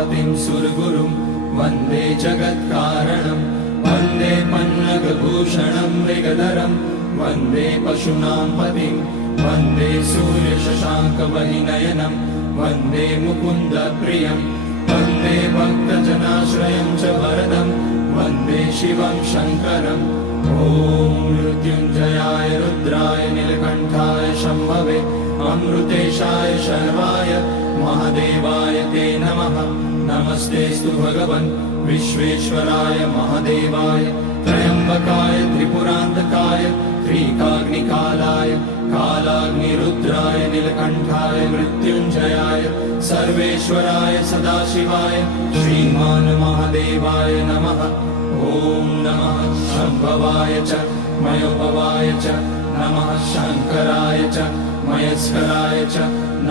उमापतिं सुरगुरुं वन्दे जगत्कारणं वन्दे पन्नगभूषणं मृगधरं वन्दे पशूनां पतिं वन्दे सूर्यशशाङ्कवहिनयनं वन्दे मुकुन्दप्रियं वन्दे भक्तजनाश्रयं च वरदं वन्दे शिवं शङ्करम् ॐ मृत्युञ्जयाय रुद्राय नीलकण्ठाय शम्भवे अमृतेशाय शर्वाय महादेवाय ते नमः। नमस्तेऽस्तु भगवन् विश्वेश्वराय महादेवाय त्र्यम्बकाय त्रिपुरान्तकाय त्रिकाग्निकालाय कालाग्निरुद्राय नीलकण्ठाय मृत्युञ्जयाय सर्वेश्वराय सदाशिवाय श्रीमान् महादेवाय नमः। ॐ नमः शम्भवाय च मयोभवाय च नमः शङ्कराय च मयस्कराय च